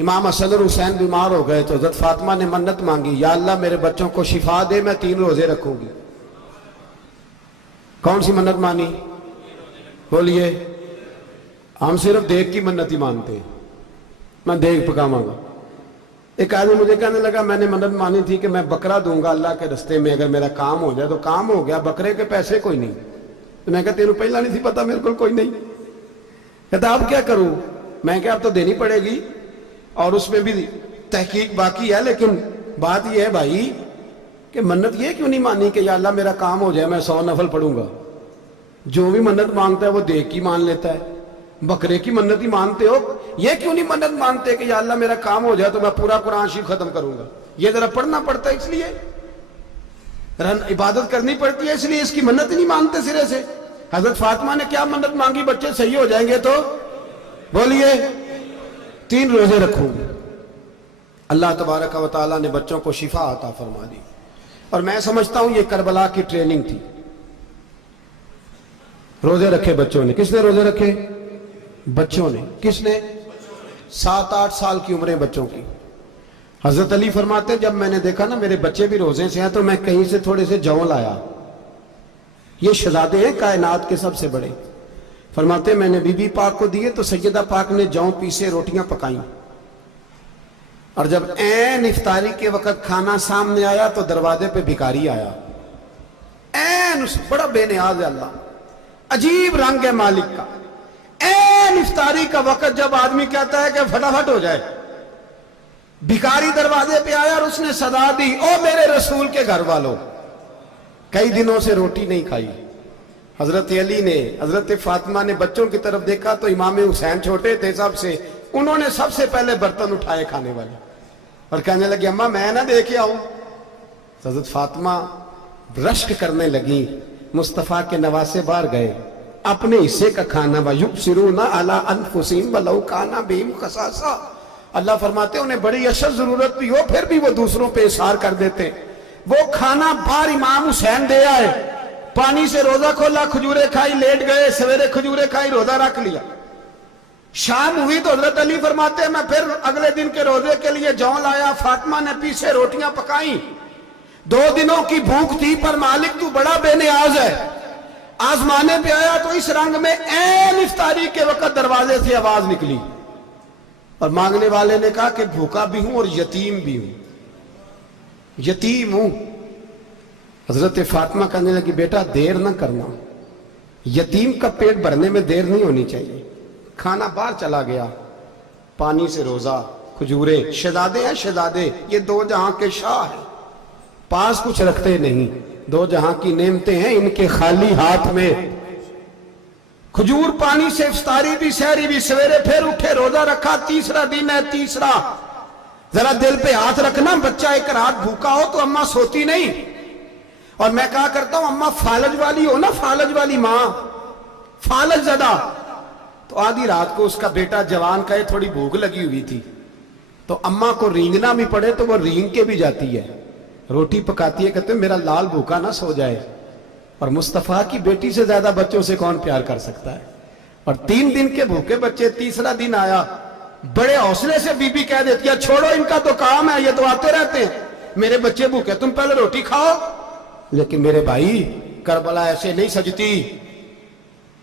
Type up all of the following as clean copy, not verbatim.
امام حسن اور حسین بیمار ہو گئے تو حضرت فاطمہ نے منت مانگی، یا اللہ میرے بچوں کو شفا دے، میں 3 روزے رکھوں گی۔ کون سی منت مانی؟ بولیے۔ ہم صرف دیکھ کی منت ہی مانتے ہیں، میں دیکھ پکاواں گا۔ ایک آدمی مجھے کہنے لگا میں نے منت مانی تھی کہ میں بکرا دوں گا اللہ کے رستے میں، اگر میرا کام ہو جائے تو کام ہو گیا، بکرے کے پیسے کوئی نہیں۔ تو میں کہا تیرے پہلا نہیں تھی پتا، میرے کو کوئی نہیں۔ کہتا اب کیا کروں؟ میں کہا اب تو دینی پڑے گی، اور اس میں بھی تحقیق باقی ہے، لیکن بات یہ ہے بھائی کہ منت یہ کیوں نہیں مانی کہ یا اللہ میرا کام ہو جائے میں 100 نفل پڑھوں گا؟ جو بھی منت مانگتا ہے وہ دیکھ کی مان لیتا ہے، بکرے کی منت ہی مانتے ہو، یہ کیوں نہیں منت مانتے کہ یا اللہ میرا کام ہو جائے تو میں پورا قرآن شریف ختم کروں گا؟ یہ ذرا پڑھنا پڑتا ہے، اس لیے عبادت کرنی پڑتی ہے، اس لیے اس کی منت ہی نہیں مانتے سرے سے۔ حضرت فاطمہ نے کیا منت مانگی؟ بچے صحیح ہو جائیں گے تو بولیے 3 روزے رکھوں گی۔ اللہ تبارک و تعالیٰ نے بچوں کو شفا عطا فرما دی، اور میں سمجھتا ہوں یہ کربلا کی ٹریننگ تھی۔ روزے رکھے بچوں نے۔ کس نے روزے رکھے؟ بچوں نے۔ کس نے؟ 7-8 سال کی عمریں بچوں کی۔ حضرت علی فرماتے جب میں نے دیکھا نا میرے بچے بھی روزے سے ہیں تو میں کہیں سے تھوڑے سے جوں لایا، یہ شہزادے ہیں کائنات کے سب سے بڑے۔ فرماتے میں نے بی بی پاک کو دیے تو سیدہ پاک نے جوں پیسے روٹیاں پکائیں، اور جب عین افطاری کے وقت کھانا سامنے آیا تو دروازے پہ بھکاری آیا، عین بڑا بے نیاز ہے اللہ، عجیب رنگ ہے مالک کا۔ عین افطاری کا وقت جب آدمی کہتا ہے کہ فٹافٹ ہو جائے، بھکاری دروازے پہ آیا اور اس نے صدا دی، او میرے رسول کے گھر والوں، کئی دنوں سے روٹی نہیں کھائی۔ حضرت علی نے، حضرت فاطمہ نے بچوں کی طرف دیکھا تو امام حسین چھوٹے تھے سب سے، انہوں نے سب سے پہلے برتن اٹھائے کھانے والے، اور کہنے لگے اماں میں نہ دیکھ آؤں۔ حضرت فاطمہ رشک کرنے لگی، مصطفیٰ کے نواسے باہر گئے، اپنے حصے کا کھانا وَيُبْصِرُونَ عَلَىٰ أَنفُسِهِمْ وَلَوْ كَانَ بِهِمْ خَصَاصَةٌ، اللہ فرماتے انہیں بڑی اشد ضرورت بھی ہو پھر بھی وہ دوسروں پہ اثار کر دیتے۔ وہ کھانا باہر امام حسین دے آئے، پانی سے روزہ کھولا، کھجورے کھائی، لیٹ گئے، سویرے کھجورے کھائی، روزہ رکھ لیا۔ شام ہوئی تو حضرت علی فرماتے ہیں میں پھر اگلے دن کے روزے کے لیے جوں لایا، فاطمہ نے پیچھے روٹیاں پکائیں، 2 دنوں کی بھوک تھی، پر مالک تو بڑا بے نیاز ہے، آزمانے پہ آیا تو اس رنگ میں عین افطاری کے وقت دروازے سے آواز نکلی، اور مانگنے والے نے کہا کہ بھوکا بھی ہوں اور یتیم بھی ہوں، یتیم ہوں۔ حضرت فاطمہ کہنے لگی بیٹا دیر نہ کرنا، یتیم کا پیٹ بھرنے میں دیر نہیں ہونی چاہیے۔ کھانا باہر چلا گیا، پانی سے روزہ، کھجورے، شہزادے ہیں شہزادے، یہ 2 جہاں کے شاہ ہیں، پاس کچھ رکھتے نہیں، 2 جہاں کی نعمتیں ہیں ان کے خالی ہاتھ میں۔ کھجور پانی سے افطاری بھی سحری بھی، سویرے پھر اٹھے روزہ رکھا، تیسرا دن ہے، تیسرا ذرا دل پہ ہاتھ رکھنا، بچہ ایک رات بھوکا ہو تو اماں سوتی نہیں، اور میں کہا کرتا ہوں اماں فالج والی ہو نا، فالج والی ماں، فالج زدہ، تو آدھی رات کو اس کا بیٹا جوان کہے تھوڑی بھوک لگی ہوئی تھی، تو اماں کو رینگنا بھی پڑے تو وہ رینگ کے بھی جاتی ہے، روٹی پکاتی ہے، کہتے ہیں میرا لال بھوکا نہ سو جائے۔ اور مصطفیٰ کی بیٹی سے زیادہ بچوں سے کون پیار کر سکتا ہے؟ اور 3 دن کے بھوکے بچے، تیسرا دن آیا، بڑے حوصلے سے بی بی کہہ دیتی ہے چھوڑو ان کا تو کام ہے، یہ تو آتے رہتے ہیں، میرے بچے بھوکے تم پہلے روٹی کھاؤ۔ لیکن میرے بھائی کربلا ایسے نہیں سجتی،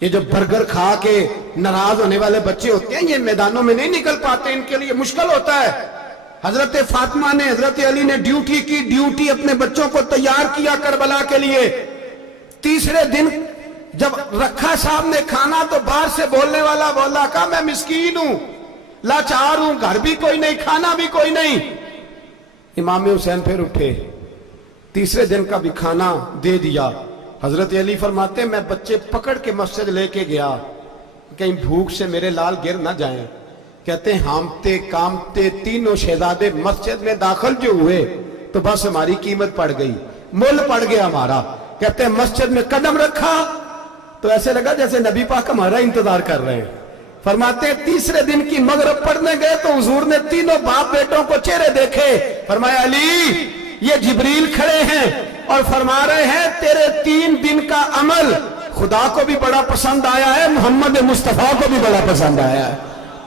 یہ جو برگر کھا کے ناراض ہونے والے بچے ہوتے ہیں یہ میدانوں میں نہیں نکل پاتے، ان کے لیے مشکل ہوتا ہے۔ حضرت فاطمہ نے، حضرت علی نے ڈیوٹی کی، ڈیوٹی اپنے بچوں کو تیار کیا کربلا کے لیے۔ تیسرے دن جب رکھا صاحب نے کھانا تو باہر سے بولنے والا بولا کہا میں مسکین ہوں، لاچار ہوں، گھر بھی کوئی نہیں، کھانا بھی کوئی نہیں۔ امام حسین پھر اٹھے، تیسرے دن کا بھی کھانا دے دیا۔ حضرت علی فرماتے ہیں میں بچے پکڑ کے مسجد لے کے گیا، کہیں بھوک سے میرے لال گر نہ جائیں۔ کہتے ہیں ہامتے کامتے تینوں شہزادے مسجد میں داخل جو ہوئے تو بس ہماری قیمت پڑ گئی، مول پڑ گیا ہمارا۔ کہتے ہیں مسجد میں قدم رکھا تو ایسے لگا جیسے نبی پاک ہمارا انتظار کر رہے ہیں۔ فرماتے ہیں تیسرے دن کی مغرب پڑھنے گئے تو حضور نے تینوں باپ بیٹوں کو چہرے دیکھے، فرمایا علی یہ جبریل کھڑے ہیں اور فرما رہے ہیں تیرے 3 دن کا عمل خدا کو بھی بڑا پسند آیا ہے، محمد مصطفیٰ کو بھی بڑا پسند آیا ہے۔